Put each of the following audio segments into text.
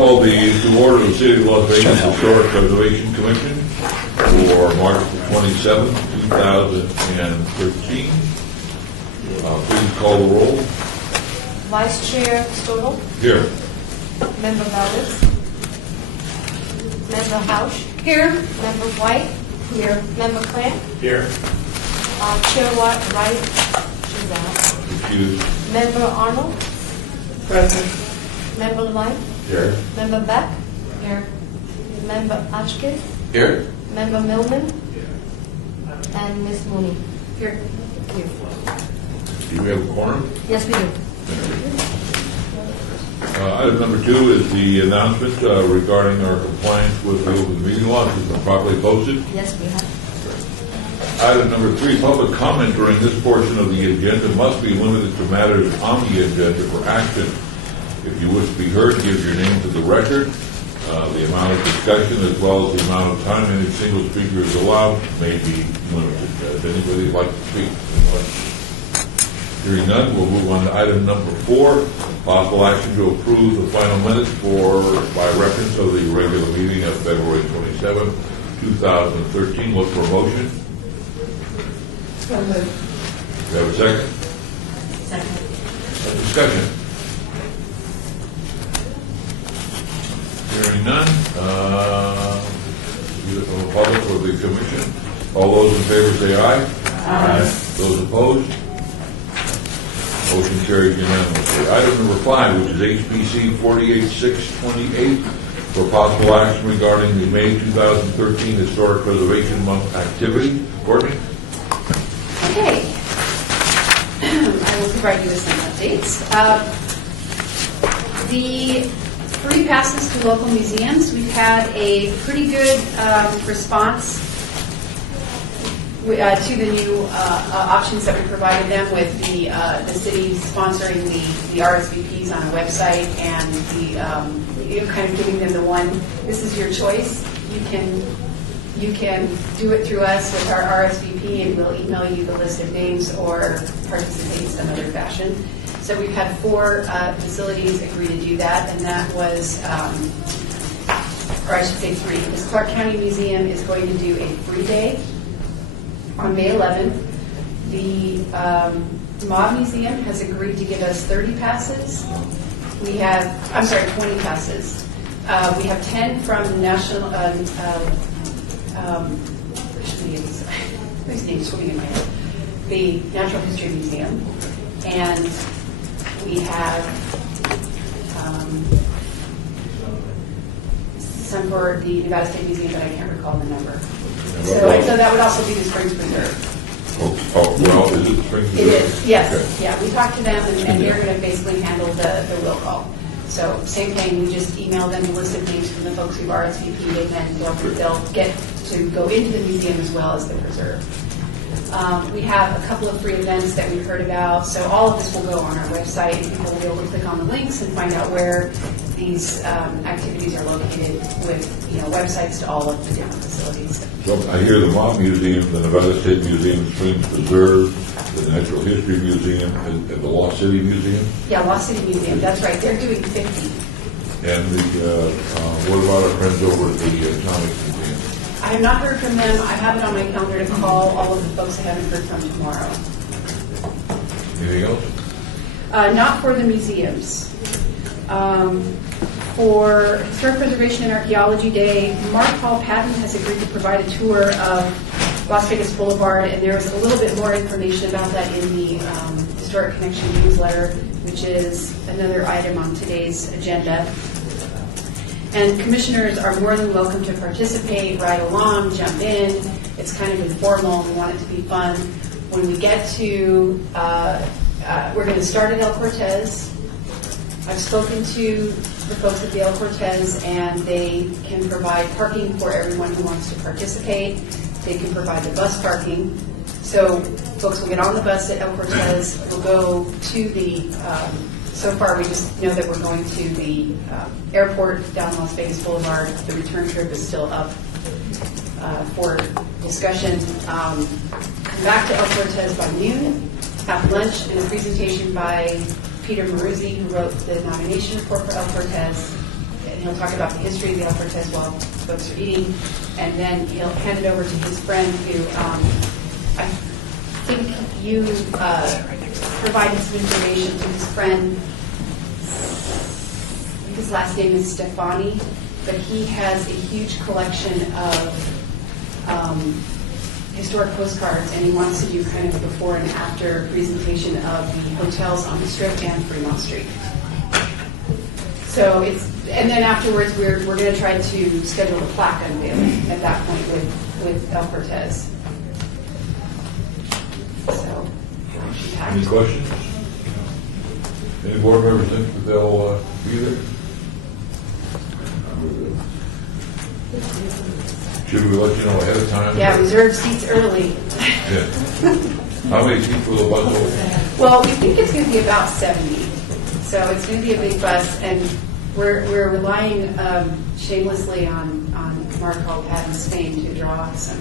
call the to order the City of Las Vegas Historic Preservation Commission for March the 27th, 2013. Please call the roll. Vice Chair Stoll. Here. Member Mellis. Member Hausch. Here. Member White. Here. Member Clamp. Here. Chair Wright. She's out. Excused. Member Arnold. Present. Member Light. Here. Member Beck. Here. Member Ashkin. Here. Member Millman. And Ms. Mooney. Here. Here. Do we have a quorum? Yes, we do. Item number 2 is the announcement regarding our compliance with the open meeting law. Has been properly posted. Yes, we have. Item number 3, public comment during this portion of the agenda must be limited to matters on the agenda for action. If you wish to be heard, give your name to the record. The amount of discussion as well as the amount of time any single speaker is allowed may be limited. If anybody would like to speak, hearing none, we'll move on to item number 4, possible action to approve the final minutes by reference of the regular meeting of February 27, 2013. Look for a motion. So moved. Do you have a second? Second. A discussion. Hearing none. Either from the public or the commission. All those in favor say aye. Aye. Those opposed? Motion carries unanimously. Item number 5, which is HPC 48628, for possible action regarding the May 2013 Historic Preservation Month activity. Courtney? Okay. I will provide you with some updates. The free passes to local museums, we've had a pretty good response to the new options that we provided them with the city sponsoring the RSVPs on a website and the kind of giving them the one, this is your choice. You can do it through us with our RSVP and we'll email you the list of names or participate in some other fashion. So we've had 4 facilities agree to do that, and that was, or I should say 3. The Clark County Museum is going to do a free day on May 11th. The Mob Museum has agreed to give us 30 passes. We have, 20 passes. We have 10 from the National, whose name is swimming in my head? The Natural History Museum. And we have some for the Nevada State Museum, but I can't recall the number. So that would also be the Springs Preserve. Well, is it the Springs It is, yes. Okay. Yeah, we talked to them, and they're going to basically handle the will call. So same thing, we just email them the list of names from the folks who've RSVP'd, and then they'll get to go into the museum as well as the preserve. We have a couple of free events that we've heard about, so all of this will go on our website, and people will be able to click on the links and find out where these activities are located with websites to all of the different facilities. So I hear the Mob Museum, the Nevada State Museum, Springs Preserve, the Natural History Museum, and the Lost City Museum. Yeah, Lost City Museum, that's right. They're doing 50. And what about our friends over at the Atomic Museum? I have not heard from them. I have it on my calendar to call all of the folks I haven't heard from tomorrow. Anything else? Not for the museums. For Historic Preservation and Archaeology Day, Mark Paul Patton has agreed to provide a tour of Las Vegas Boulevard, and there's a little bit more information about that in the Historic Connection newsletter, which is another item on today's agenda. And commissioners are more than welcome to participate, ride along, jump in. It's kind of informal. We want it to be fun. When we get to, we're going to start at El Cortez. I've spoken to the folks at the El Cortez, and they can provide parking for everyone who wants to participate. They can provide the bus parking. So folks will get on the bus at El Cortez. We'll go to the so far, we just know that we're going to the airport down Las Vegas Boulevard. The return trip is still up for discussion. Come back to El Cortez by noon, have lunch, and a presentation by Peter Maruzzi, who wrote the nomination report for El Cortez. and he'll talk about the history of the El Cortez while folks are eating, and then he'll hand it over to his friend who, I think you provided some information to his friend. I think his last name is Stefani, but he has a huge collection of historic postcards, and he wants to do kind of a before and after presentation of the hotels on the Strip and Fremont Street. So and then afterwards we're going to try to schedule a plaque unveiling at that point with El Cortez. So, Any questions? Any board members think that they'll be there? Should we let you know ahead of time? yeah, reserve seats early. Yeah. How many seats will the bus hold? Well, we think it's going to be about 70. So it's going to be a big bus, and we're relying shamelessly on Mark Hall Patton's fame to draw some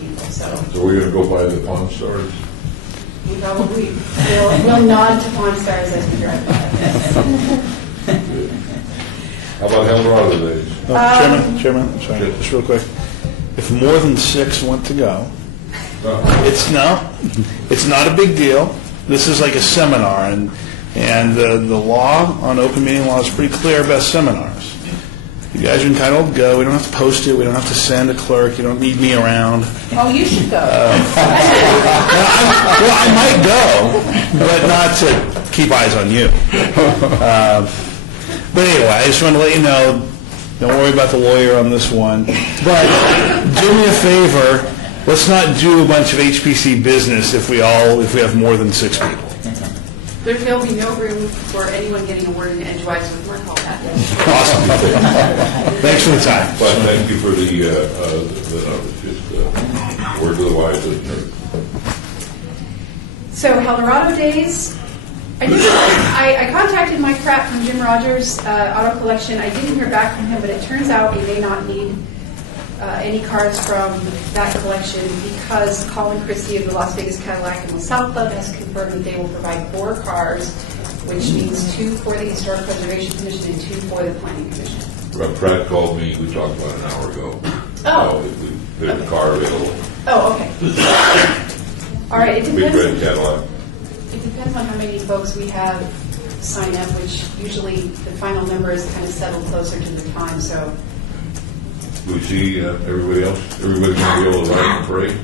people. So we're going to go by the Pawn Stars? we probably will nod to Pawn Stars as we drive by. How about Eldorado Days? Chairman, I'm sorry, just real quick. If more than 6 want to go, it's not a big deal. This is like a seminar, and the law on open meeting law is pretty clear about seminars. You guys are entitled to go. We don't have to post it. We don't have to send a clerk. You don't need me around. Oh, you should go. Well, I might go, but not to keep eyes on you. But anyway, I just want to let you know, don't worry about the lawyer on this one. But do me a favor, let's not do a bunch of HPC business if we have more than 6 people. There'll be no room for anyone getting a word in edgewise with Mark Hall Patton. Awesome. Thanks for the time. But thank you for the notice. Just word to the wise listener. So, Eldorado Days. I contacted Mike Pratt from Jim Rogers Auto Collection. I didn't hear back from him, but it turns out we may not need any cars from that collection because Colin Christie of the Las Vegas Cadillac and LaSalle Club has confirmed that they will provide 4 cars, which means 2 for the Historic Preservation Commission and 2 for the Planning Commission. Pratt called me, we talked about an hour ago. Oh. There's a car available. Oh, okay. All right, Big red Cadillac. It depends on how many folks we have sign up, which usually the final number is kind of settled closer to the time, so. We see everybody else. Everybody's going to be able to ride in the parade?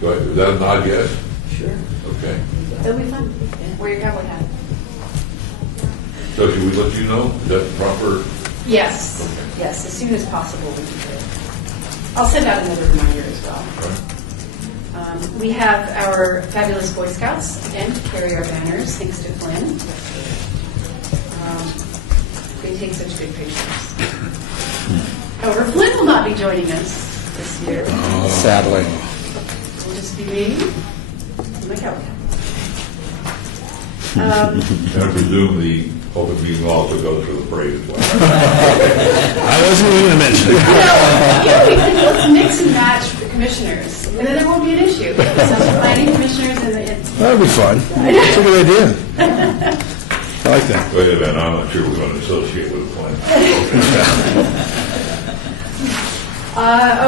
Go ahead. Is that a nod, yes? Sure. Okay. It'll be fun. Wear your cowboy hat. So should we let you know? Is that proper? Yes. Okay. Yes, as soon as possible would be good. I'll send out another reminder as well. Right. We have our fabulous Boy Scouts again to carry our banners, thanks to Flynn. They take such good pictures. However, Flynn will not be joining us this year. Sadly. It'll just be me and my cowboy hat. And I presume the open meeting law also goes for the parade as well. I wasn't even going to mention it. Let's mix and match the commissioners, and then there won't be an issue. Some planning commissioners and That would be fun. That's a good idea. I like that. Wait a minute, I'm not sure we're going to associate with the plan.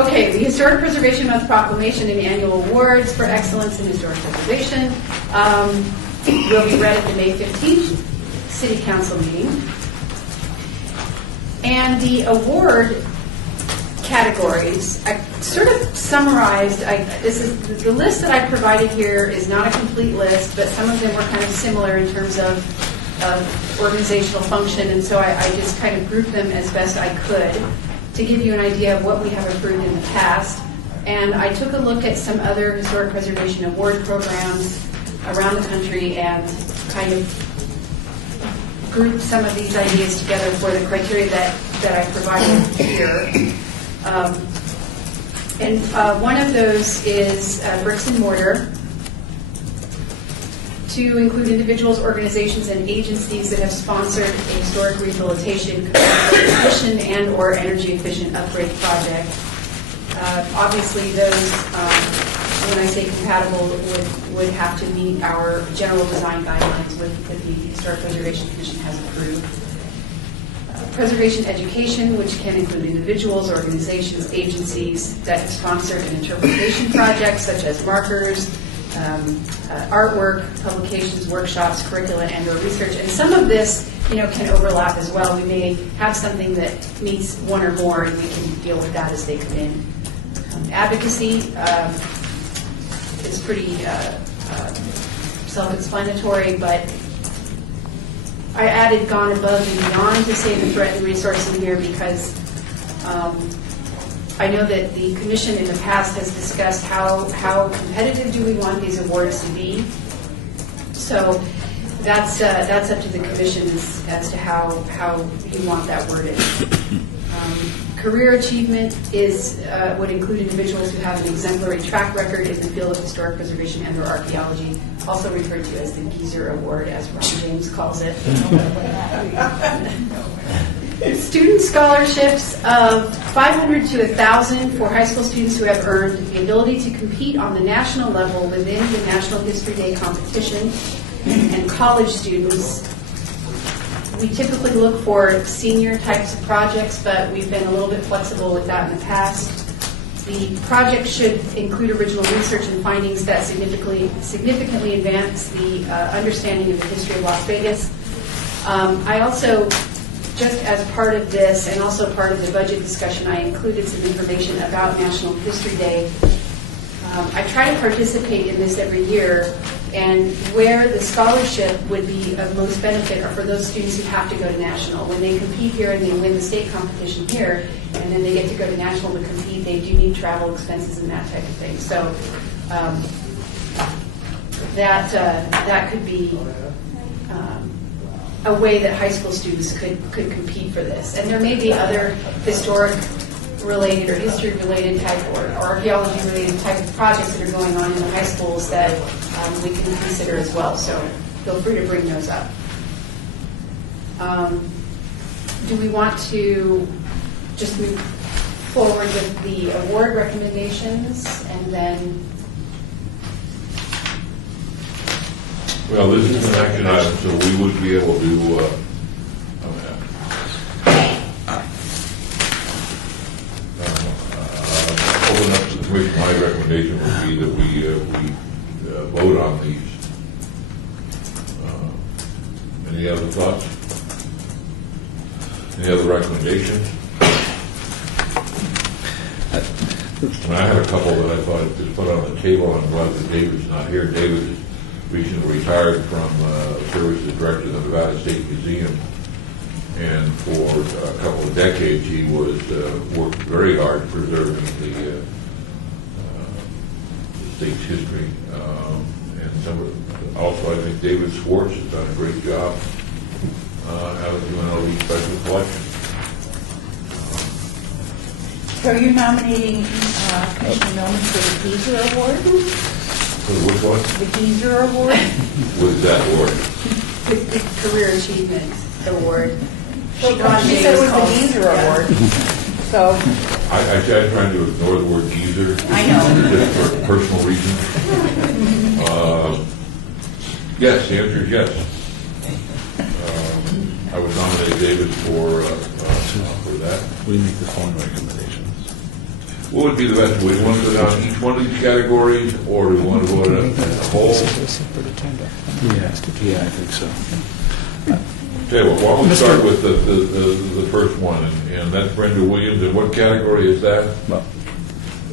Okay, the Historic Preservation Month proclamation and the annual awards for excellence in historic preservation will be read at the May 15th City Council meeting. And the award categories, I sort of summarized, the list that I provided here is not a complete list, but some of them were kind of similar in terms of organizational function, and so I just kind of grouped them as best I could to give you an idea of what we have approved in the past. And I took a look at some other historic preservation award programs around the country and kind of grouped some of these ideas together for the criteria that I provided here. One of those is bricks and mortar, to include individuals, organizations, and agencies that have sponsored a historic rehabilitation, commission, and/or energy-efficient upgrade project. Obviously, those when I say compatible, would have to meet our general design guidelines with the Historic Preservation Commission has approved. Preservation education, which can include individuals, organizations, agencies that have sponsored an interpretation project, such as markers, artwork, publications, workshops, curricula, and/or research. And some of this, can overlap as well. We may have something that meets one or more, and we can deal with that as they come in. Advocacy is pretty self-explanatory, but I added gone above and beyond to say the threatened resource in here because I know that the commission in the past has discussed how competitive do we want these awards to be. So that's up to the commission as to how you want that worded. Career achievement would include individuals who have an exemplary track record in the field of historic preservation and/or archaeology, also referred to as the Geezer Award, as Ron James calls it. Student scholarships of $500 to $1,000 for high school students who have earned the ability to compete on the national level within the National History Day competition, and college students. We typically look for senior types of projects, but we've been a little bit flexible with that in the past. The project should include original research and findings that significantly advance the understanding of the history of Las Vegas. I also, just as part of this and also part of the budget discussion, I included some information about National History Day. I try to participate in this every year, and where the scholarship would be of most benefit are for those students who have to go to national. When they compete here and they win the state competition here, and then they get to go to national to compete, they do need travel expenses and that type of thing. So that could be a way that high school students could compete for this. And there may be other historic-related or history-related type or archaeology-related type of projects that are going on in the high schools that we can consider as well. So feel free to bring those up. Do we want to just move forward with the award recommendations and then? Well, this is an action item, so we would be able to open up to the commission. My recommendation would be that we vote on these. Any other thoughts? Any other recommendations? And I had a couple that I thought to put on the table. I'm glad that David's not here. David is recently retired from service as director of the Nevada State Museum, and for a couple of decades he was worked very hard preserving the state's history. And also I think David Swartz has done a great job out of the UNLV Special Collection. So you're nominating Commissioner Millman for the Geezer Award? For which one? The Geezer Award? What is that award? The Career Achievement Award. She said it was the Geezer Award. So I tried trying to ignore the word geezer. I know. Just for personal reasons. Yes, the answer is yes. I would nominate David for that. We make the following recommendations. What would be the best way? Do we want to go down each one of these categories, or do we want to go at it as a whole? Yeah, I think so. Tell you what, why don't we start with the first one, and that's Brenda Williams, and what category is that?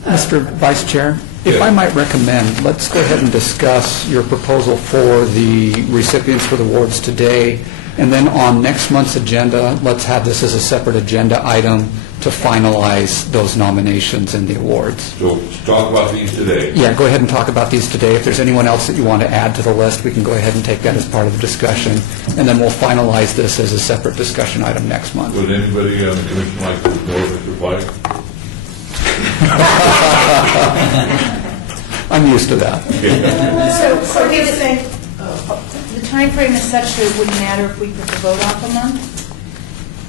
Mr. Vice Chair, if Yes. I might recommend, let's go ahead and discuss your proposal for the recipients for the awards today, and then on next month's agenda, let's have this as a separate agenda item to finalize those nominations and the awards. So let's talk about these today. Yeah, go ahead and talk about these today. If there's anyone else that you want to add to the list, we can go ahead and take that as part of the discussion, and then we'll finalize this as a separate discussion item next month. Would anybody on the commission like to ignore Mr. White? I'm used to that. So you're saying the time frame is such that it wouldn't matter if we put the vote off a month?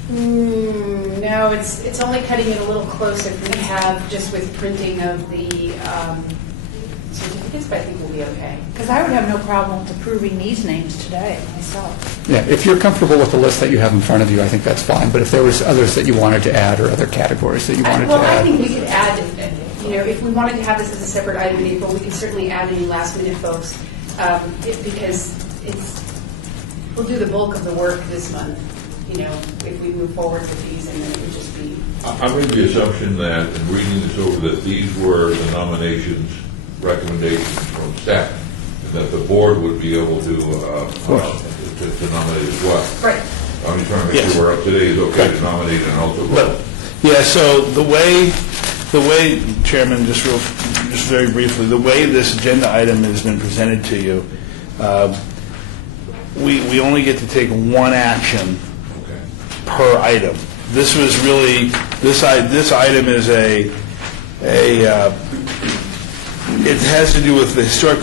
No, it's only cutting it a little closer than we have just with printing of the certificates, but I think we'll be okay. Because I would have no problem with approving these names today myself. Yeah, if you're comfortable with the list that you have in front of you, I think that's fine. But if there was others that you wanted to add or other categories that you wanted to Well, I add. think we could add, if we wanted to have this as a separate item in April, we could certainly add any last-minute folks, because we'll do the bulk of the work this month, if we move forward with these, and then it would just be... I made the assumption that, in reading this over, that these were the nominations, recommendations from staff, and that the board would be able to nominate as well. Right. I'm just trying to make Yes. sure we're up to date, is okay to nominate and also vote. Yeah, so the way, Chairman, just very briefly, the way this agenda item has been presented to you, we only get to take one action Okay. per item. This was really, this item is it has to do with the historic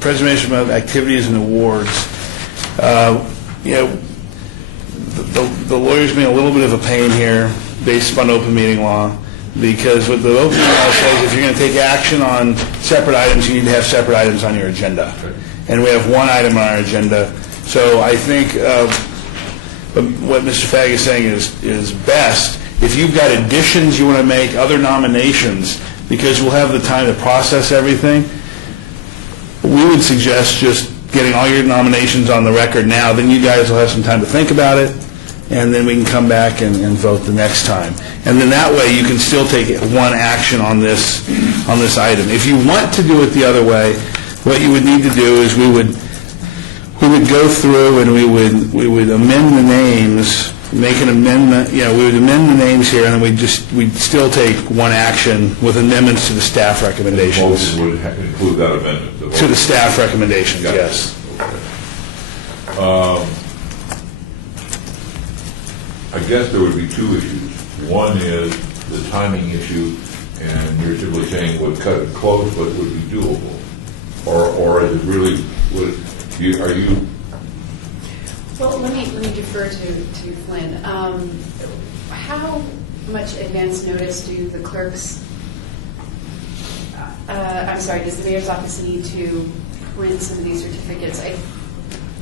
preservation of activities and awards. The lawyer's being a little bit of a pain here based upon open meeting law, because what the open meeting law says, if you're going to take action on separate items, you need to have separate items on your agenda. And we have one item on our agenda. So I think what Mr. Fagg is saying is best. If you've got additions you want to make, other nominations, because we'll have the time to process everything, we would suggest just getting all your nominations on the record now. Then you guys will have some time to think about it, and then we can come back and vote the next time. And then that way you can still take one action on this item. If you want to do it the other way, what you would need to do is we would go through and we would amend the names, make an amendment. We would amend the names here, and then we'd still take one action with amendments to the staff The recommendations. motion would include that amendment. To the staff recommendations, Got it. yes. Okay. I guess there would be two issues. One is the timing issue, and you're simply saying would cut it close, but would be doable. Or is it really, are you, Well, let me defer to Flynn. How much advance notice do the clerks, does the mayor's office need to print some of these certificates?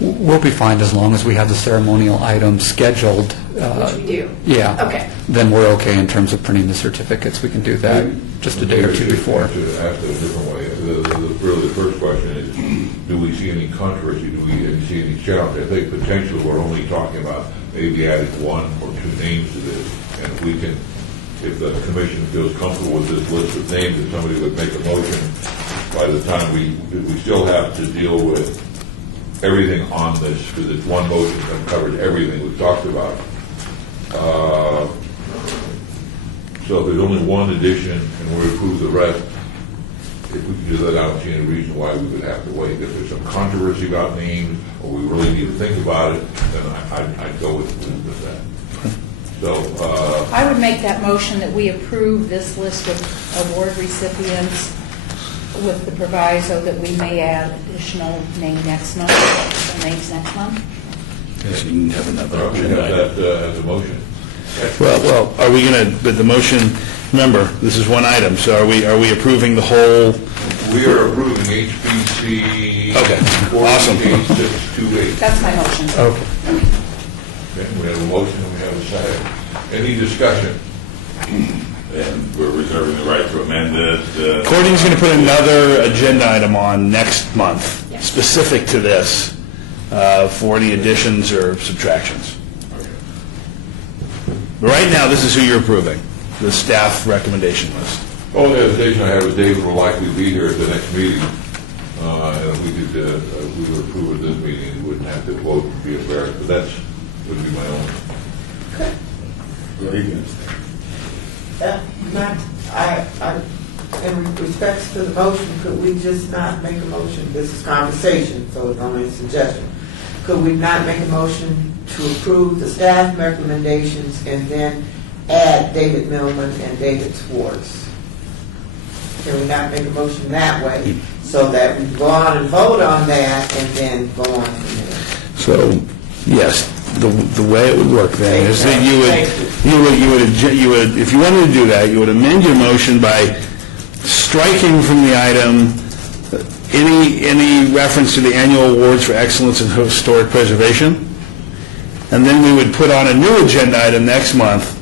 We'll be fine as long as we have the ceremonial item scheduled. Which we do? Yeah. Okay. Then we're okay in terms of printing the certificates. We can do that just a day or two before. To ask it a different way. Really, the first question is, do we see any controversy? Do we see any challenge? I think potentially we're only talking about maybe adding one or two names to this. And if the commission feels comfortable with this list of names, if somebody would make a motion, by the time we still have to deal with everything on this, because it's one motion that covers everything we've talked about. So if there's only one addition and we approve the rest, if we can do that, I don't see any reason why we would have to wait. If there's some controversy about names, or we really need to think about it, then I'd go with that. So, I would make that motion that we approve this list of award recipients with the proviso that we may add additional names next month. Yes, you can have another we agenda have item. that as a motion. Well, are we going to, but the motion, remember, this is one item, so are we approving the whole? We are approving HPC Okay, awesome. 48628. That's my motion. Okay. Okay, we have a motion and we have a second. Any discussion? And we're reserving the right to amend it. Courtney's going to put another agenda item on next month, Yeah. specific to this, for any additions or subtractions. But right now, this is who you're approving, the staff recommendation list. Only hesitation I have is David will likely be here at the next meeting, and if we could approve at this meeting, we wouldn't have to vote to be embarrassed, but that would be my own. In respects to the motion, could we just not make a motion? This is conversation, so it's only a suggestion. Could we not make a motion to approve the staff recommendations and then add David Millman and David Swartz? Can we not make a motion that way so that we go on and vote on that and then go on from there? So, yes, the way it would work then is that you would, if you wanted to do that, you would amend your motion by striking from the item any reference to the annual awards for excellence in historic preservation, and then we would put on a new agenda item next month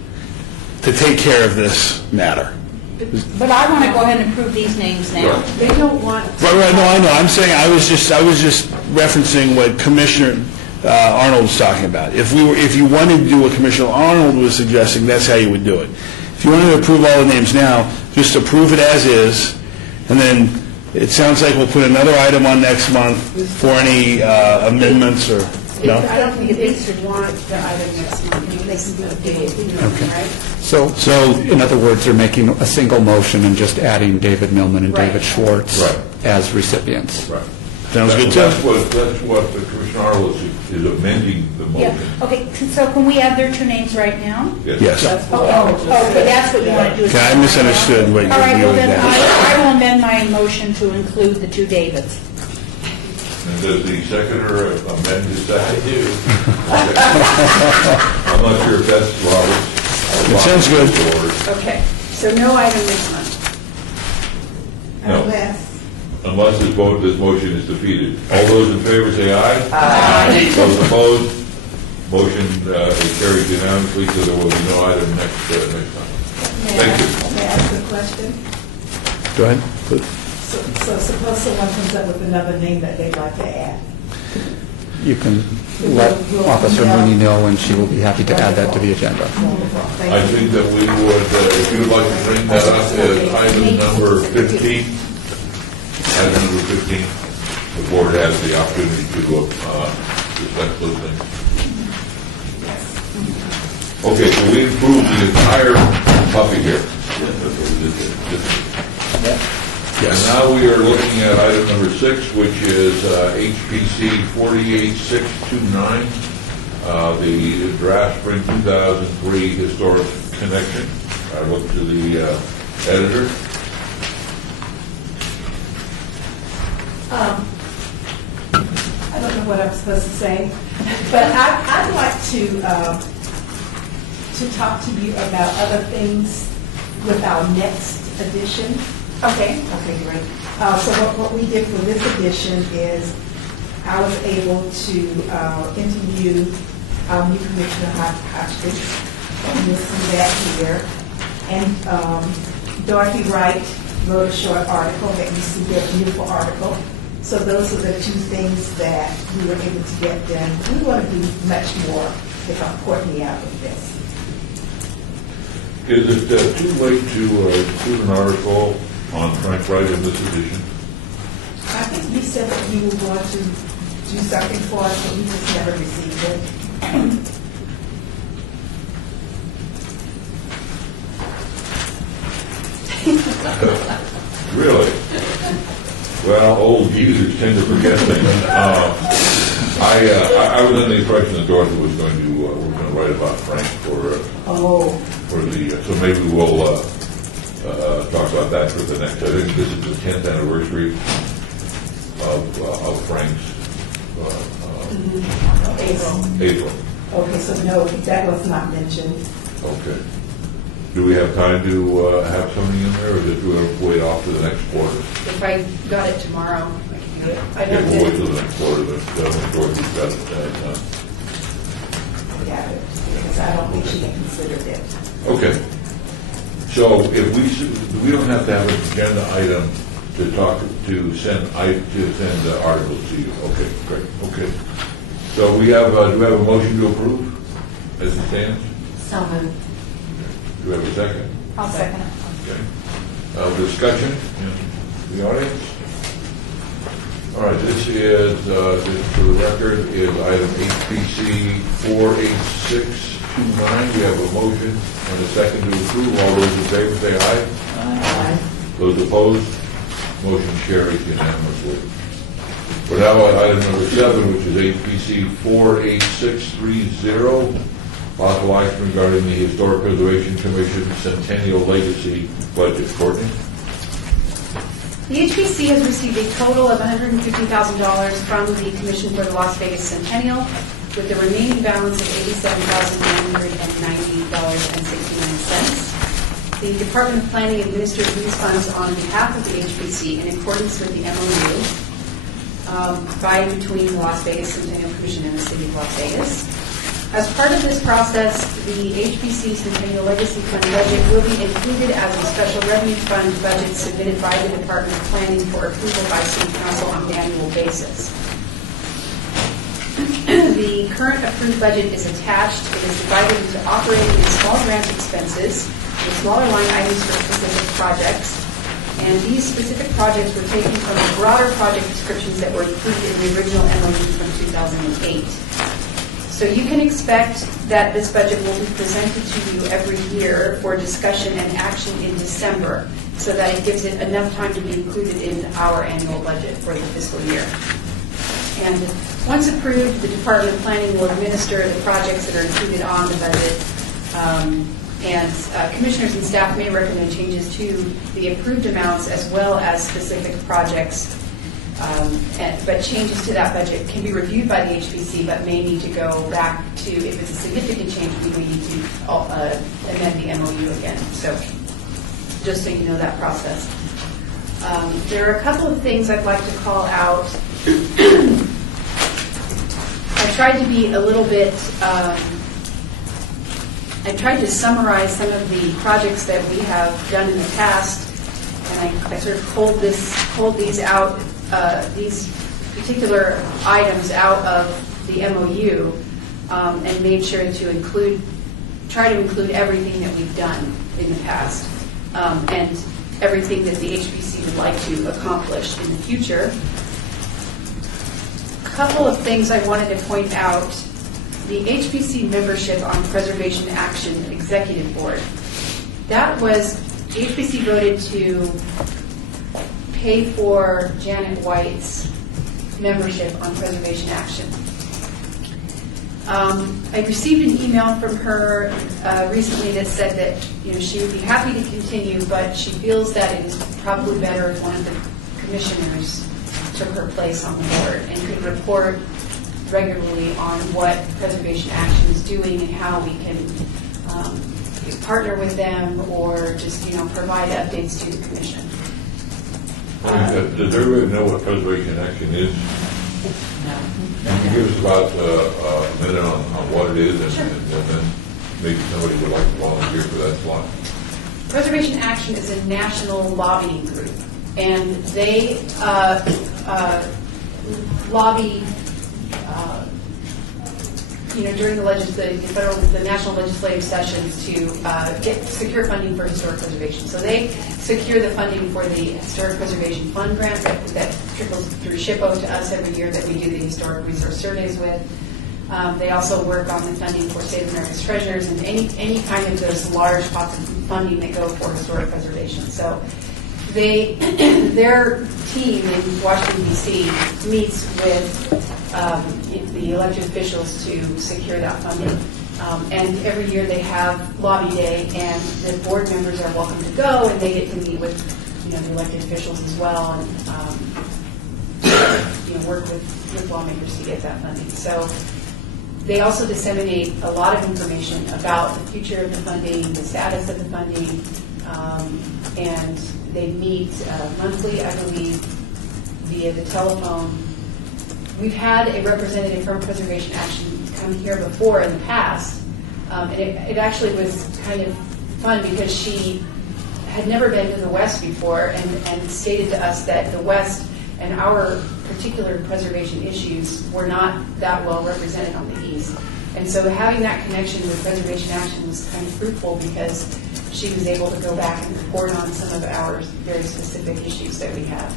to take care of this matter. But I want to go ahead and approve these names now. They don't want. Right, no, I know, I'm saying, I was just referencing what Commissioner Arnold was talking about. If you wanted to do what Commissioner Arnold was suggesting, that's how you would do it. If you wanted to approve all the names now, just approve it as is, and then it sounds like we'll put another item on next month for any amendments or, no? I don't think they should want the item next month. They can do a date, right? So, in other words, they're making a single motion and just adding David Millman and David Right. Schwartz Right. as recipients. Right. Sounds good, That's too. what the Commissioner Arnold is amending the Yeah, motion. okay, so can we add their two names right now? Yes. Okay, that's what you want to do. is- Okay, I misunderstood what All right, you well were then, doing. I will amend my motion to include the two Davids. And does the seconder amend his second? I do. I'm not sure if that's Robert's. It sounds good. Okay, so no item next month. No. Unless this motion is defeated. All those in favor say aye. Aye. Those opposed, motion is carried unanimously, so there will be no item next time. Thank you. May I ask a question? Go ahead. So suppose someone comes up with another name that they'd like to add. You can let Officer Mooney know, and she will be happy to add that to the agenda. Thank I you. think that we would, if you would like to bring that up as item number 15, item number 15, the board has the opportunity to discuss those things. Okay, so we approved the entire puppy here. And now we are looking at item number 6, which is HPC 48629, the Draft Spring 2003 Historic Connection. I look to the editor. I don't know what I'm supposed to say, but I'd like to talk to you about other things with our next edition. Okay. Okay, great. So what we did for this edition is I was able to interview new Commissioner Hotchkiss, and you'll see that here. And Dorothy Wright wrote a short article that you see here, a beautiful article. So those are the two things that we were able to get done. We want to do much more to help Courtney out with this. Is it too late to include an article on Frank Wright in this edition? I think you said that you were going to do something for us, but we just never received it. Really? Well, old geezers tend to forget things. I was under the impression that Dorothy was going to write about Frank for Oh, the, so maybe we'll talk about that for the next, I think this is the 10th anniversary of Frank's April. okay, so no, that was not mentioned. Okay. Do we have time to have something in there, or just do we wait off to the next quarter? If I got it tomorrow, I can do it. I Yeah, don't we'll wait know. till the next quarter, but when Dorothy's got it done. Yeah, because I don't think she considered it. Okay. So if we don't have to have an agenda item to send articles to you. Okay, great, okay. So we have, do we have a motion to approve as it stands? So moved. Do we have a second? I'll second it. Okay. Discussion in the audience? All right, this is, just for the record, is item HPC 48629. We have a motion and a second to approve. All those in favor say aye. Aye. Those opposed, motion carries unanimously. We're now at item number 7, which is HPC 48630, possible action regarding the Historic Preservation Commission Centennial Legacy budget. Courtney? The HPC has received a total of $150,000 from the Commission for the Las Vegas Centennial, with the remaining balance of $87,990.69. The Department of Planning administers these funds on behalf of the HPC in accordance with the MOU by and between the Las Vegas Centennial Commission and the City of Las Vegas. As part of this process, the HPC Centennial Legacy Fund budget will be included as a special revenue fund budget submitted by the Department of Planning for approval by City Council on an annual basis. The current approved budget is attached. It is divided into operating and small grant expenses, with smaller line items for specific projects. And these specific projects were taken from the broader project descriptions that were included in the original MOU from 2008. So you can expect that this budget will be presented to you every year for discussion and action in December, so that it gives it enough time to be included in our annual budget for the fiscal year. And once approved, the Department of Planning will administer the projects that are included on the budget. And commissioners and staff may recommend changes to the approved amounts as well as specific projects. But changes to that budget can be reviewed by the HPC, but may need to go back to, if it's a significant change, we need to amend the MOU again. So just so you know that process. There are a couple of things I'd like to call out. I tried to be a little bit, I tried to summarize some of the projects that we have done in the past, and I sort of pulled these out, these particular items out of the MOU, and made sure to try to include everything that we've done in the past, and everything that the HPC would like to accomplish in the future. A couple of things I wanted to point out. The HPC membership on Preservation Action Executive Board. That was, the HPC voted to pay for Janet White's membership on Preservation Action. I received an email from her recently that said that she would be happy to continue, but she feels that it is probably better if one of the commissioners took her place on the board and could report regularly on what Preservation Action is doing and how we can partner with them or just provide updates to the commission. Does everybody know what Preservation Action is? No. Can you give us about a minute on what it is, and then maybe somebody would like to volunteer for that slot? Preservation Action is a national lobbying group, and they lobby during the national legislative sessions to secure funding for historic preservation. So they secure the funding for the Historic Preservation Fund grant that trickles through SHPO to us every year that we do the historic resource surveys with. They also work on the funding for State of America's Treasures and any kind of those large pots of funding that go for historic preservation. So their team in Washington, D.C. meets with the elected officials to secure that funding. And every year they have lobby day, and the board members are welcome to go, and they get to meet with the elected officials as well, and work with lawmakers to get that funding. So they also disseminate a lot of information about the future of the funding, the status of the funding, and they meet monthly, I believe, via the telephone. We've had a representative from Preservation Action come here before in the past, and it actually was kind of fun because she had never been to the West before and stated to us that the West and our particular preservation issues were not that well represented on the East. And so having that connection with Preservation Action was kind of fruitful because she was able to go back and report on some of our very specific issues that we have.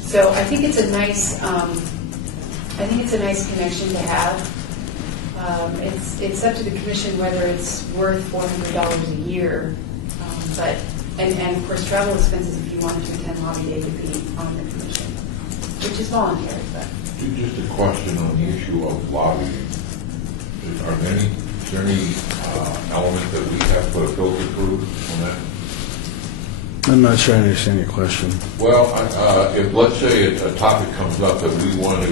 So I think it's a nice connection to have. It's up to the commission whether it's worth $400 a year, and of course travel expenses if you wanted to attend lobby day would be on the commission, which is voluntary. But Just a question on the issue of lobbying. Is there any element that we have to put a filter through on that? I'm not sure I understand your question. Well, if let's say a topic comes up that we want to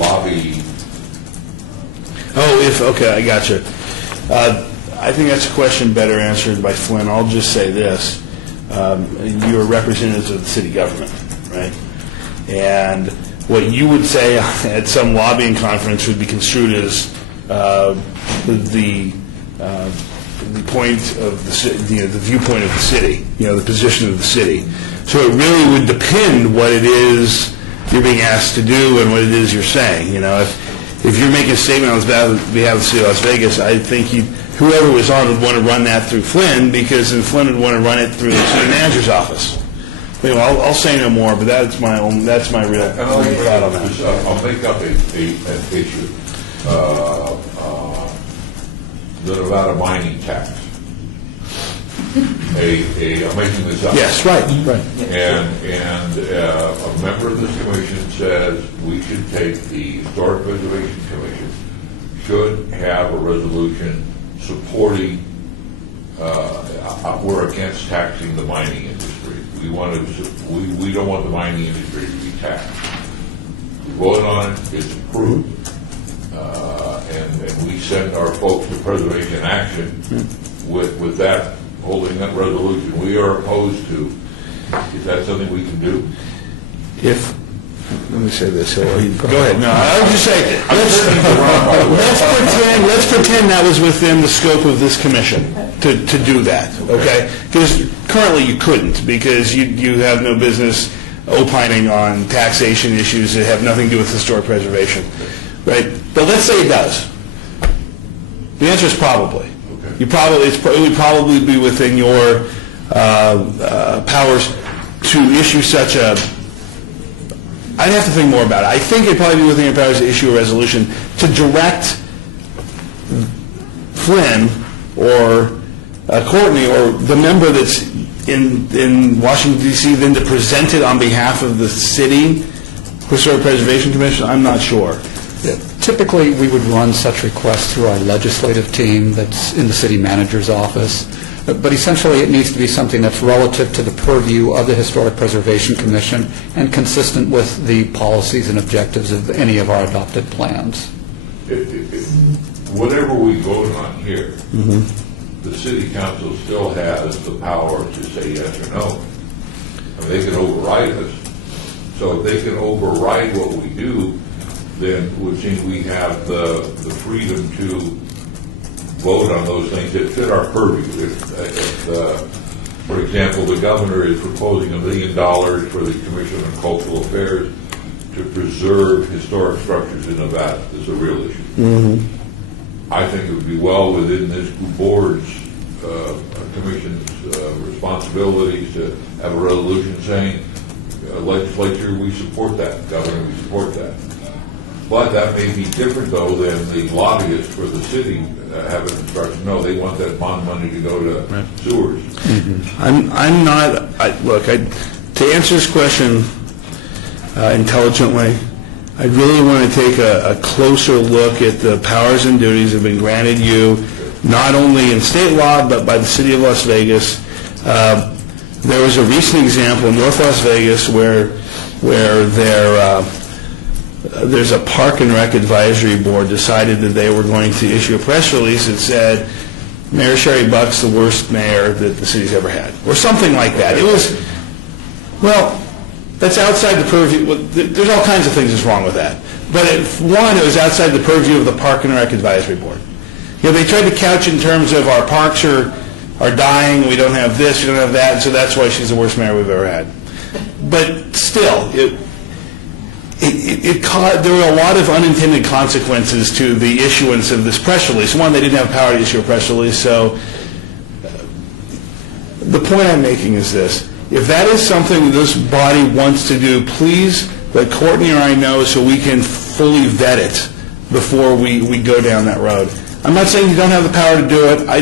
lobby. Okay, I got you. I think that's a question better answered by Flynn. I'll just say this. You are representatives of the city government, right? And what you would say at some lobbying conference would be construed as the point of the viewpoint of the city, the position of the city. So it really would depend what it is you're being asked to do and what it is you're saying. If you're making a statement on behalf of the city of Las Vegas, I think whoever was on would want to run that through Flynn, because then Flynn would want to run it through the city manager's office. I'll say no more, but that's my real thought on that. I'll make up an issue. The Nevada mining tax. I'm making this up. Yes, right. And a member of this commission says we should take the Historic Preservation Commission should have a resolution supporting, we're against taxing the mining industry. We don't want the mining industry to be taxed. We vote on it, it's approved, and we send our folks to Preservation Action with that, holding that resolution. We are opposed to. Is that something we can do? Let me say this. Go ahead. No, I would just say, let's pretend that was within the scope of this commission to do that, okay? Because currently you couldn't, because you have no business opining on taxation issues that have nothing to do with historic preservation, right? But let's say it does. The answer is probably. Okay. It would probably be within your powers to issue such a. I'd have to think more about it. I think it'd probably be within your powers to issue a resolution to direct Flynn or Courtney or the member that's in Washington, D.C., then to present it on behalf of the city Historic Preservation Commission. I'm not sure. Yeah. Typically, we would run such requests through our legislative team that's in the city manager's office. But essentially, it needs to be something that's relative to the purview of the Historic Preservation Commission and consistent with the policies and objectives of any of our adopted plans. Whatever we vote on here, the city council still has the power to say yes or no. I mean, they can override us. So if they can override what we do, then it would seem we have the freedom to vote on those things that fit our purview. For example, the governor is proposing $1 million for the Commission on Cultural Affairs to preserve historic structures in Nevada. This is a real issue. I think it would be well within this board's commission's responsibilities to have a resolution saying, legislature, we support that. Governor, we support that. But that may be different, though, than the lobbyists for the city have an instruction. No, they want that bond money to go to sewers. I'm not. To answer this question intelligently, I really want to take a closer look at the powers and duties that have been granted you, not only in state law, but by the city of Las Vegas. There was a recent example in North Las Vegas where there's a Park and Rec Advisory Board decided that they were going to issue a press release that said, Mayor Sherry Buck's the worst mayor that the city's ever had, or something like that. It was, that's outside the purview. There's all kinds of things that's wrong with that. But it was outside the purview of the Park and Rec Advisory Board. They tried to couch in terms of our parks are dying, we don't have this, we don't have that, and so that's why she's the worst mayor we've ever had. But still, there were a lot of unintended consequences to the issuance of this press release. One, they didn't have power to issue a press release, so the point I'm making is this. If that is something this body wants to do, please let Courtney or I know so we can fully vet it before we go down that road. I'm not saying you don't have the power to do it. I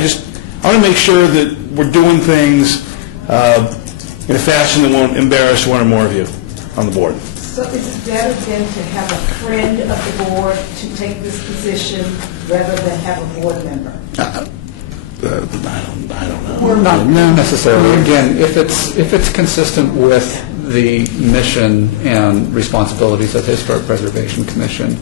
want to make sure that we're doing things in a fashion that won't embarrass one or more of you on the board. So is it better then to have a friend of the board to take this position rather than have a board member? I don't know. We're not necessarily. Again, if it's consistent with the mission and responsibilities of the Historic Preservation Commission,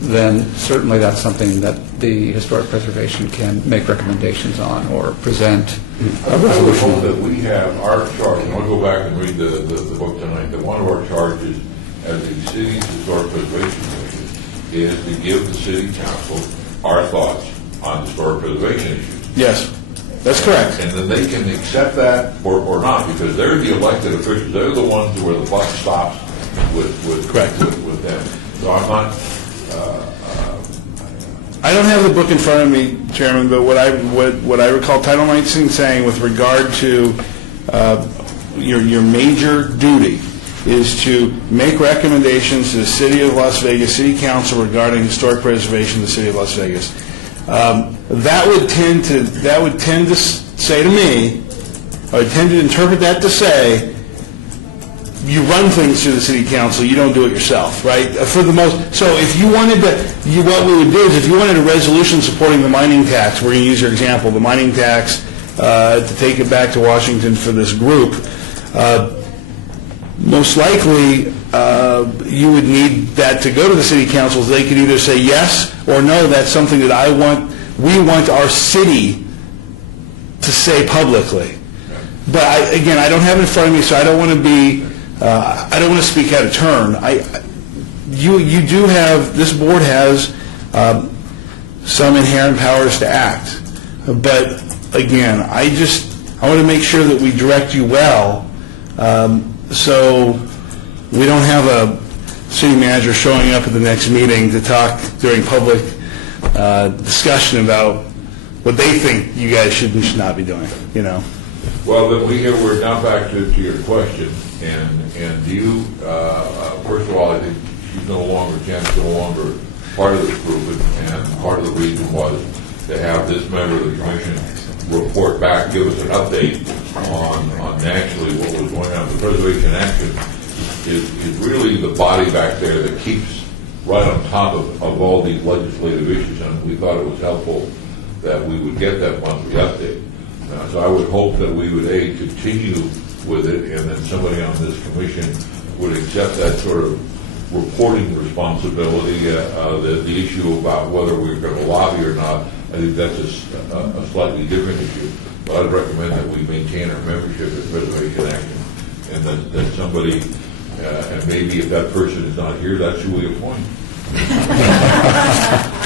then certainly that's something that the Historic Preservation can make recommendations on or present a I would resolution hope on. that we have our charge, and I'll go back and read the book tonight, that one of our charges as the city's Historic Preservation Commission is to give the city council our thoughts on historic preservation issues. Yes, that's correct. And then they can accept that or not, because they're the elected officials. They're the ones where the buck stops with Correct. with them. So I'm not, I don't have the book in front of me, Chairman, but what I recall Title 19 saying with regard to your major duty is to make recommendations to the City of Las Vegas City Council regarding historic preservation of the City of Las Vegas. That would tend to say to me, I would tend to interpret that to say, you run things through the city council, you don't do it yourself, right? For the most, so if you wanted to, what we would do is if you wanted a resolution supporting the mining tax, we're going to use your example, the mining tax, to take it back to Washington for this group, most likely you would need that to go to the city council. They could either say yes or no, that's something that we want our city to say publicly. But again, I don't have it in front of me, so I don't want to be, I don't want to speak out of turn. You do have, this board has some inherent powers to act. But again, I want to make sure that we direct you well, so we don't have a city manager showing up at the next meeting to talk during public discussion about what they think you guys should and should not be doing, you know. well, then we're now back to your question, and you, first of all, I think she's no longer, Jan's no longer part of this group, and part of the reason was to have this member of the commission report back, give us an update on actually what was going on. The Preservation Action is really the body back there that keeps right on top of all these legislative issues, and we thought it was helpful that we would get that monthly update. So I would hope that we would, continue with it, and then somebody on this commission would accept that sort of reporting responsibility. The issue about whether we're going to lobby or not, I think that's a slightly different issue. But I'd recommend that we maintain our membership at Preservation Action, and that somebody, and maybe if that person is not here, that's who we appoint.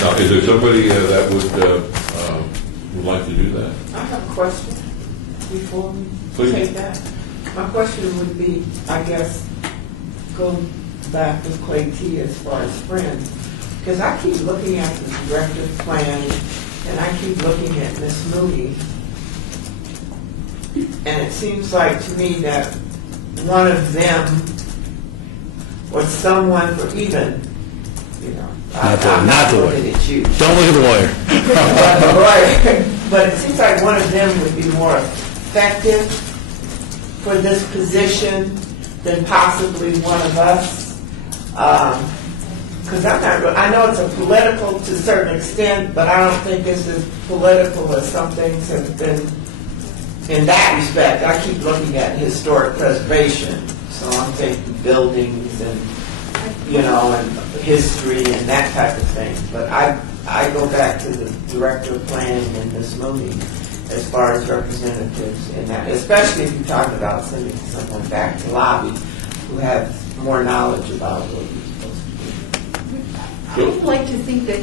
Now, is there somebody that would like to do that? I have a question before we Please. take that. My question would be, I guess, go back with Clay T as far as friends, because I keep looking at the directive plan, and I keep looking at Miss Moody, and it seems like to me that one of them was someone for even, I'm not looking at you. Don't look at the lawyer. Right. But it seems like one of them would be more effective for this position than possibly one of us. Because I know it's a political to a certain extent, but I don't think it's as political as some things have been in that respect. I keep looking at historic preservation, so I'm thinking buildings and, and history and that type of thing. But I go back to the director of planning and Ms. Mooney as far as representatives in that, especially if you're talking about sending someone back to lobby who has more knowledge about what you're supposed to do. I would like to think that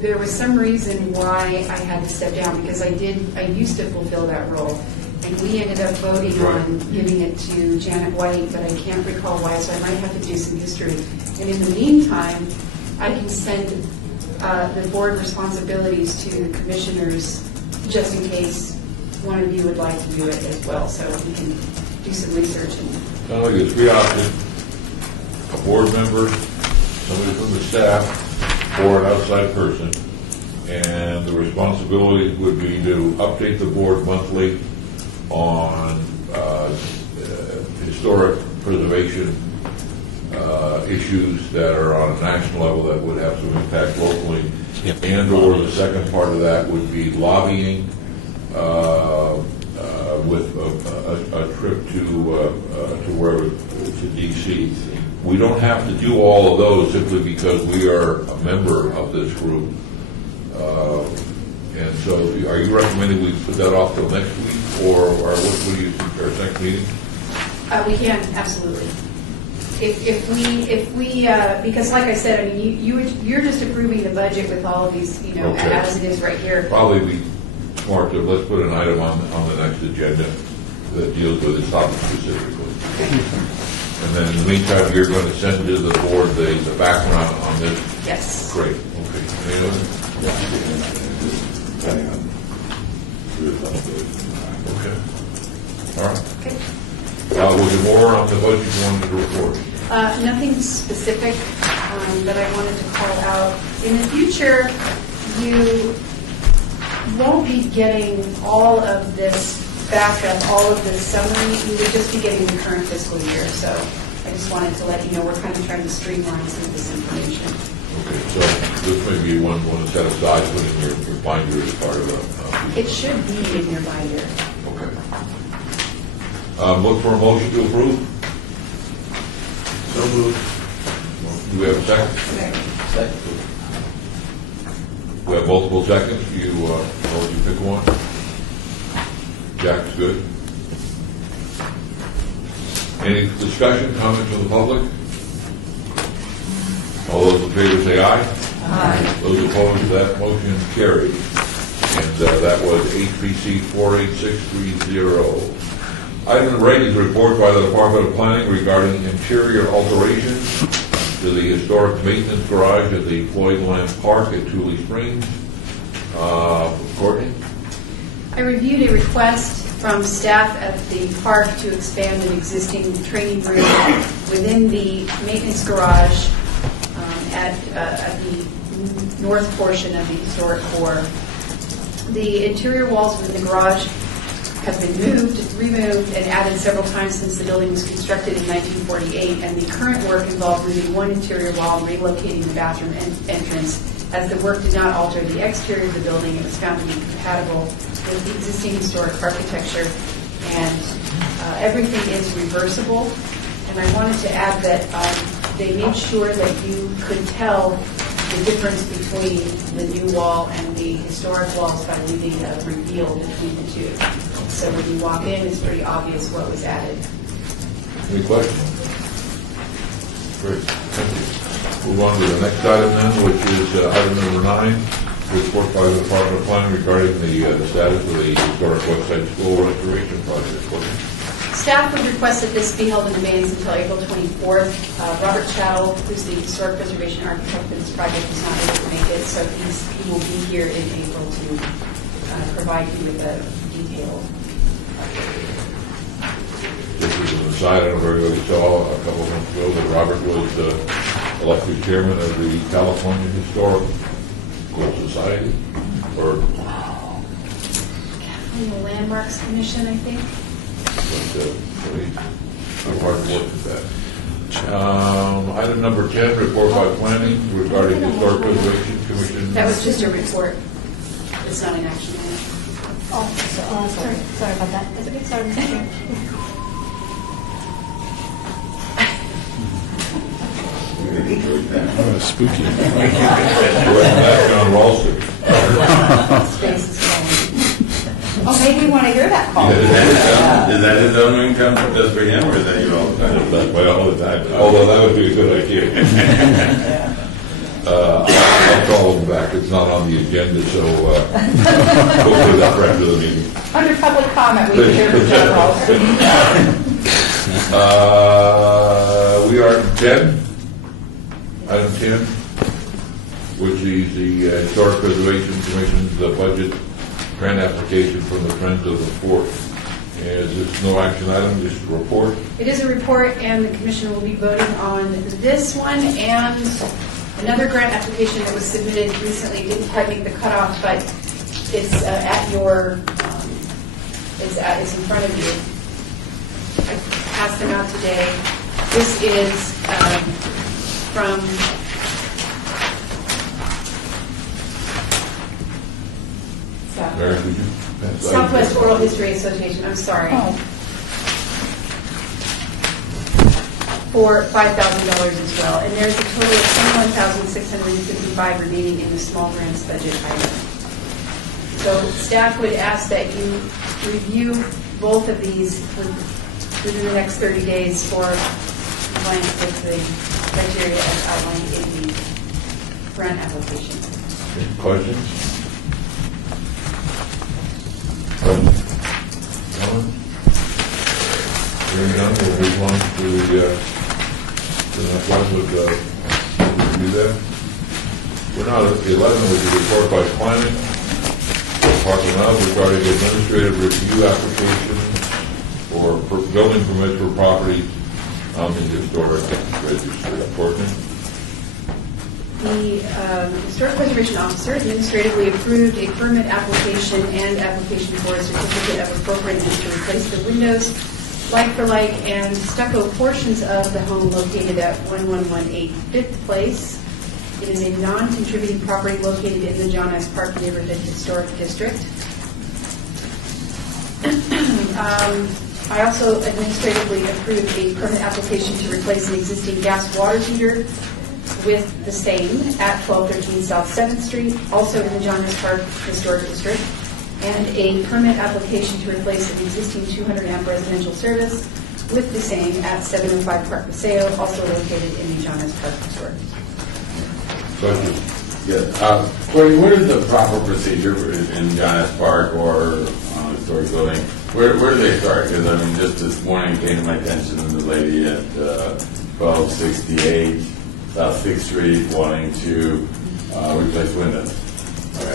there was some reason why I had to step down, because I used to fulfill that role. And we ended up voting on giving it to Janet White, but I can't recall why, so I might have to do some history. And in the meantime, I can send the board responsibilities to the commissioners, just in case one of you would like to do it as well, so we can do some research. Sounds like there's three options: a board member, somebody from the staff, or an outside person. And the responsibility would be to update the board monthly on historic preservation issues that are on a national level that would have some impact locally. Yep. And or the second part of that would be lobbying with a trip to wherever, to D.C. We don't have to do all of those simply because we are a member of this group. And so are you recommending we put that off till next week, or what do you think, our next meeting? We can, absolutely. If we, because like I said, I mean, you're just approving the budget with all of these, Okay. as it is right here. Probably be smart to, let's put an item on the next agenda that deals with this topic specifically. And then in the meantime, you're going to send to the board the background on this. Yes. Great, okay. Any other? Okay. All right. Okay. Was there more on the budget you wanted to report? Nothing specific that I wanted to call out. In the future, you won't be getting all of this backup, all of this summary. You would just be getting the current fiscal year. So I just wanted to let you know we're kind of trying to streamline some of this information. Okay, so this may be one to set aside, put in your binder as part of a... It should be in your binder. Okay. Look for a motion to approve. So moved. Do we have a second? Second. We have multiple seconds. You pick one. Jack's good. Any discussion, comments from the public? All those in favor say aye. Aye. Those opposed, that motion carried. And that was HPC 48630. Item ratings report by the Department of Planning regarding interior alterations to the historic maintenance garage at the Floyd Lamb Park at Tule Springs. Courtney? I reviewed a request from staff at the park to expand an existing training room within the maintenance garage at the north portion of the historic core. The interior walls within the garage have been removed, and added several times since the building was constructed in 1948, and the current work involved removing one interior wall and relocating the bathroom entrance. As the work did not alter the exterior of the building, it was found to be compatible with the existing historic architecture, and everything is reversible. And I wanted to add that they made sure that you could tell the difference between the new wall and the historic walls by leaving a reveal between the two. So when you walk in, it's pretty obvious what was added. Any questions? Great, thank you. Move on to the next item then, which is item number 9, report by the Department of Planning regarding the status of the historic Westside School restoration project. Staff would request that this be held in abeyance until April 24th. Robert Chattel, who's the historic preservation architect for this project, is not able to make it, so he will be here in April to provide you with a detailed. This is an aside, I don't know if everybody saw a couple of months ago that Robert was elected chairman of the California Historical Society, or The Landmarks Commission, I think. hard work with that. Item number 10, report by planning regarding the Historic Preservation Commission. That was just a report. It's not an action item. Sorry about that. Is it good? Sorry, Mr. Chair. Spooky. That's John Ralston. Space is falling. Oh, maybe we want to hear that call. Is that his own income just for him, or is that you all the time? That's way all the time. Although that would be a good idea. I'll call him back. It's not on the agenda, so hopefully that's right after the meeting. Under public comment, we can hear from John Ralston. We are at 10. Item 10, which is the Historic Preservation Commission's budget grant application from the Friends of the Fort. Is this no action item, just a report? It is a report, and the commission will be voting on this one and another grant application that was submitted recently. Didn't quite make the cutoff, but it's at your, it's in front of you. I passed them out today. This is from Mary, would you pass that? Southwest Oral History Association. I'm sorry. Oh. for $5,000 as well. And there's a total of $21,655 remaining in the small grants budget item. So staff would ask that you review both of these within the next 30 days for compliance with the criteria as outlined in the grant application. Any questions? Questions? Comments? Hearing none, we'll move on to the next one with, do that. We're now at 11, with the report by planning, Parking Lot regarding administrative review application for building permits for property on the historic registry. Courtney? The Historic Preservation Officer administratively approved a permit application and application for a certificate of appropriateness to replace the windows, like-for-like, and stucco portions of the home located at 1118 Fifth Place. It is a non-contributing property located in the John S. Park Neighborhood Historic District. I also administratively approved a permit application to replace an existing gas water heater with the same at 1213 South 7th Street, also in the John S. Park Historic District, and a permit application to replace an existing 200-amp residential service with the same at 705 Park Paseo, also located in the John S. Park Historic District. Yes. Courtney, what is the proper procedure in John S. Park or on a historic building? Where do they start? Because, I mean, just this morning came to my attention the lady at 1268 South 6th Street wanting to replace windows.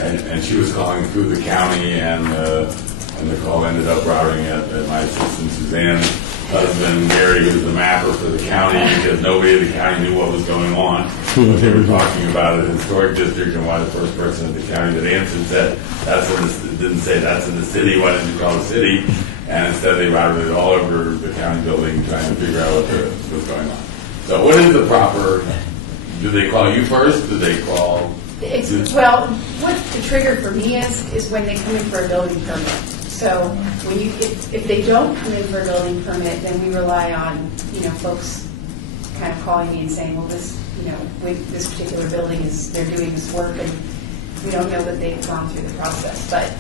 And she was calling through the county, and the call ended up routing at my assistant Suzanne's husband, Gary, who's the mapper for the county, because nobody in the county knew what was going on. But they were talking about a historic district, and why the first person in the county that answered said, didn't say that's in the city, why didn't you call the city? And instead they routed it all over the county building trying to figure out what was going on. So what is the proper, do they call you first? Do they call? Well, what the trigger for me is when they come in for a building permit. So when if they don't come in for a building permit, then we rely on, folks kind of calling me and saying, well, this particular building they're doing this work, and we don't know that they've gone through the process. But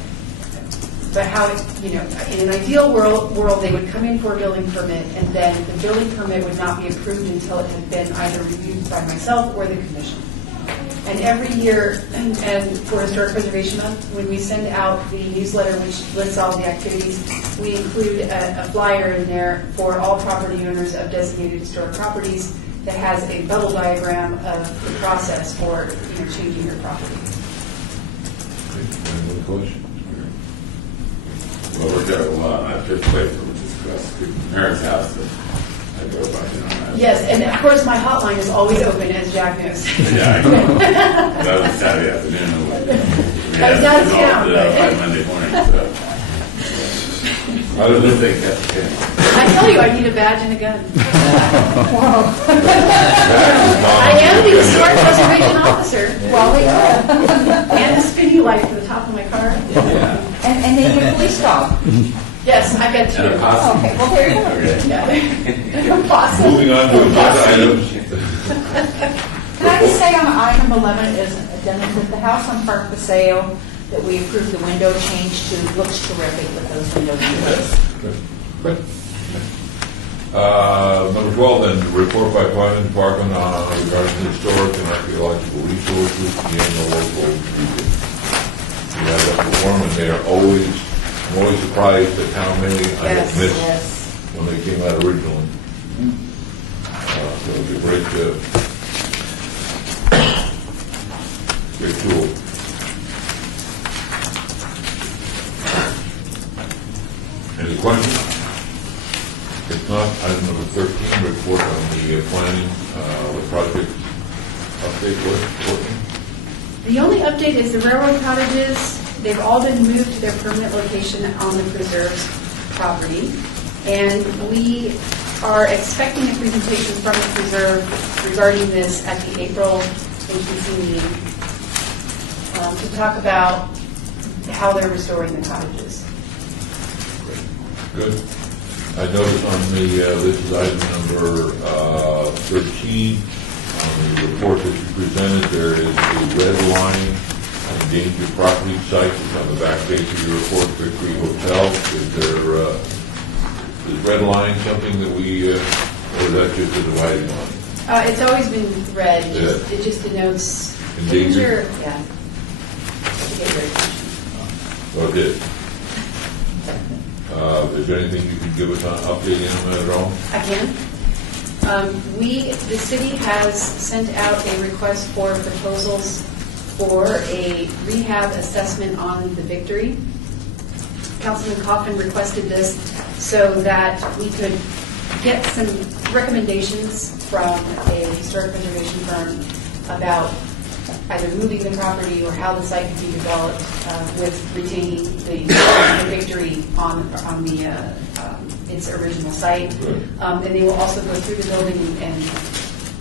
how, in an ideal world, they would come in for a building permit, and then the building permit would not be approved until it had been either reviewed by myself or the commission. And every year, and for Historic Preservation Month, when we send out the newsletter which lists all the activities, we include a flyer in there for all property owners of designated historic properties that has a bubble diagram of the process for changing your property. Any other questions? Well, we're going at Fifth Place, which is across the parents' house that I go by on that. Yes, and of course my hotline is always open, as Jack knows. Yeah, I know. That was Saturday afternoon. I was out of town, but- By Monday morning, so. I don't think that's okay. I tell you, I need a badge and a gun. I am the Historic Preservation Officer. Well, And a spinning light for the top of my car. Yeah. and then your police dog. Yes, I've got And a two. possum. Okay, well, there you go. Okay. Yeah. Awesome. Moving on to agenda items. Can I just say on item 11 is addendum that the house on Park Paseo that we approved the window change to looks terrific with those window changes. Good. Number 12, then, report by planning department regarding historic and archaeological resources, the annual local meeting. We have that perform, and they are I'm always surprised at how many I have missed Yes. when they came out originally. So it's a great tool. Any questions? If not, item number 13, report on the planning, the project update. Courtney? The only update is the railroad cottages. They've all been moved to their permanent location on the preserves property. And we are expecting a presentation from the preserve regarding this at the April HPC meeting to talk about how they're restoring the cottages. Good. I noticed on the, this is item number 13, on the report that you presented, there is a red line on endangered property site. It's on the back page of your report, Victory Hotel. Is there, is red line something that we, or is that just a dividing line? It's always been red. Yeah. It just denotes Endangered. danger. Yeah. Okay, great. Oh, it did. Is there anything you can give us on updating on that at all? I can. The city has sent out a request for proposals for a rehab assessment on the Victory. Councilman Coffin requested this so that we could get some recommendations from a historic preservation firm about either moving the property or how the site could be developed with retaining the Victory on the its original site. And they will also go through the building and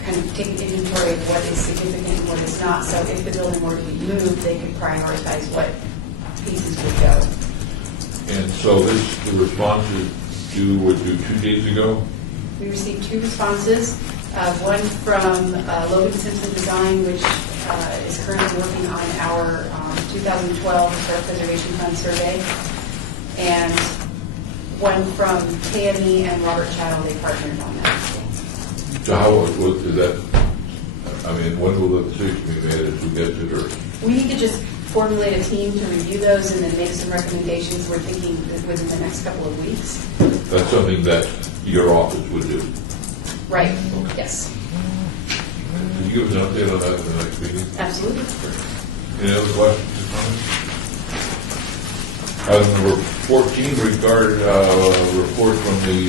kind of take an inventory of what is significant and what is not. So if the building were to be moved, they could prioritize what pieces would go. And so the response is due 2 days ago? We received 2 responses. One from Logan Simpson Design, which is currently working on our 2012 Historic Preservation Fund survey, and one from KME and Robert Chattel. They partnered on that. So how is that, I mean, when will the decision be made as we get to her? We need to just formulate a team to review those and then make some recommendations. We're thinking that within the next couple of weeks. That's something that your office would do? Right. Yes. Can you give us an update on that in the next meeting? Absolutely. Any other questions or comments? Item number 14, regard report from the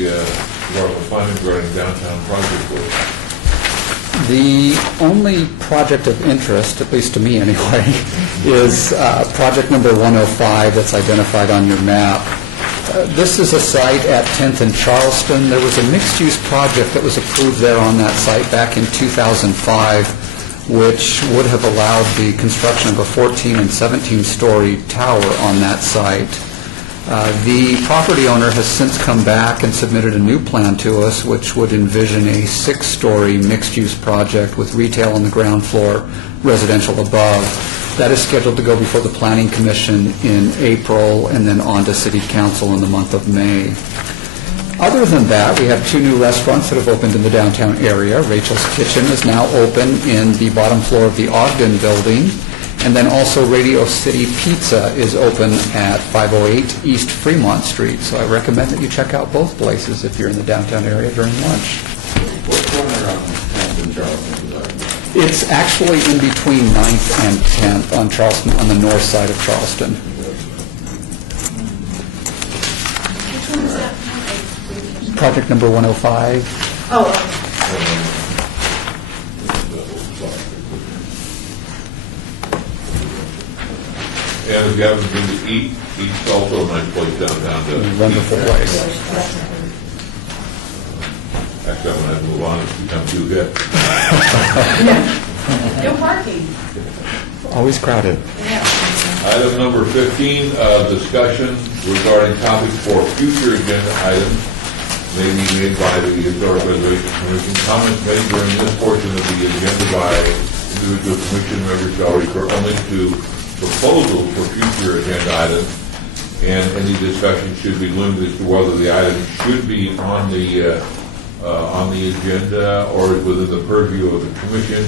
Department of Planning regarding downtown project work. The only project of interest, at least to me anyway, is project number 105 that's identified on your map. This is a site at 10th and Charleston. There was a mixed-use project that was approved there on that site back in 2005, which would have allowed the construction of a 14 and 17-story tower on that site. The property owner has since come back and submitted a new plan to us, which would envision a 6-story mixed-use project with retail on the ground floor, residential above. That is scheduled to go before the Planning Commission in April and then on to City Council in the month of May. Other than that, we have 2 new restaurants that have opened in the downtown area. Rachel's Kitchen is now open in the bottom floor of the Ogden Building. And then also Radio City Pizza is open at 508 East Fremont Street. So I recommend that you check out both places if you're in the downtown area during lunch. What corner on 10th and Charleston is that? It's actually in between 9th and 10th on Charleston, on the north side of Charleston. Which one is that? Project number 105. Oh, And if you haven't been to eat, Eat's also a nice place downtown to Wonderful place. Actually, I'm going to move on, it's become too good. no parking. Always crowded. Yeah. Item number 15, discussion regarding topics for future agenda items may be made by the Historic Preservation Commission. Comments made during this portion of the agenda by individual commission members shall refer only to proposals for future agenda items, and any discussion should be limited to whether the item should be on the agenda or is within the purview of the commission.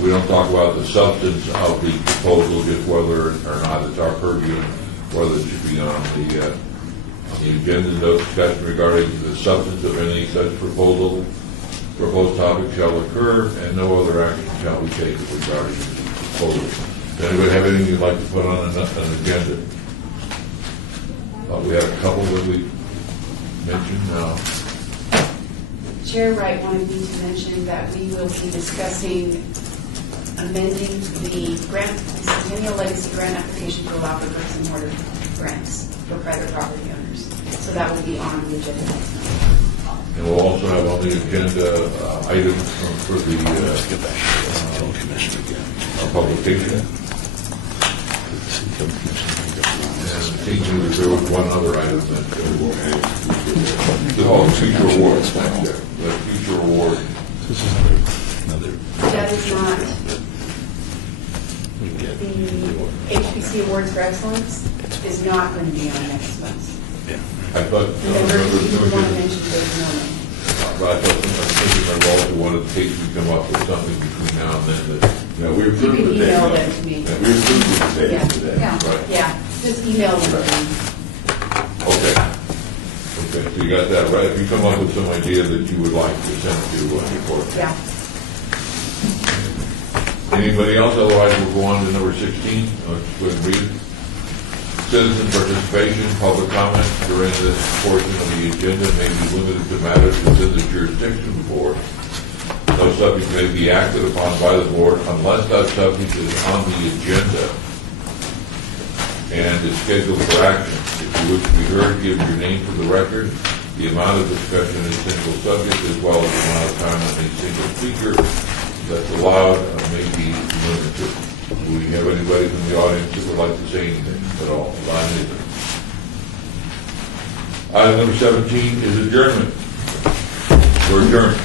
We don't talk about the substance of the proposal, just whether or not it's our purview, whether it should be on the agenda. No discussion regarding the substance of any such proposal. Proposed topic shall occur, and no other action shall be taken regarding the proposal. Does anybody have anything you'd like to put on an agenda? We have a couple that we mentioned. Chair Wright wanted me to mention that we will be discussing amending the Centennial Legacy Grant application to allow for bricks and mortar grants for private property owners. So that will be on the agenda next month. And we'll also have on the agenda items for the publication. And there was one other item that Oh, future award, the future award. This is another. That is not the HPC Awards for Excellence is not going to be on next month. I thought, Remember, you want to mention those moments. but I thought, I think I also wanted to take you to come up with something between now and then that, You know, we You approved can the date. email them to me. Yeah, we approved the date Yeah. today. Yeah. right? Yeah, just email them to me. Okay. Okay, so you got that right. If you come up with some idea that you would like to send to the court. Yeah. Anybody else? Otherwise, we'll go on to number 16. Let's go ahead and read it. Citizen participation, public comment during this portion of the agenda may be limited to matters within the jurisdiction of the board. No subject may be acted upon by the board unless that subject is on the agenda and is scheduled for action. If you wish to be heard, give your name for the record. The amount of discussion in a single subject, as well as the amount of time on a single speaker that's allowed, may be limited. Do we have anybody from the audience that would like to say anything at all? Item number 17 is adjournment. We're adjourned.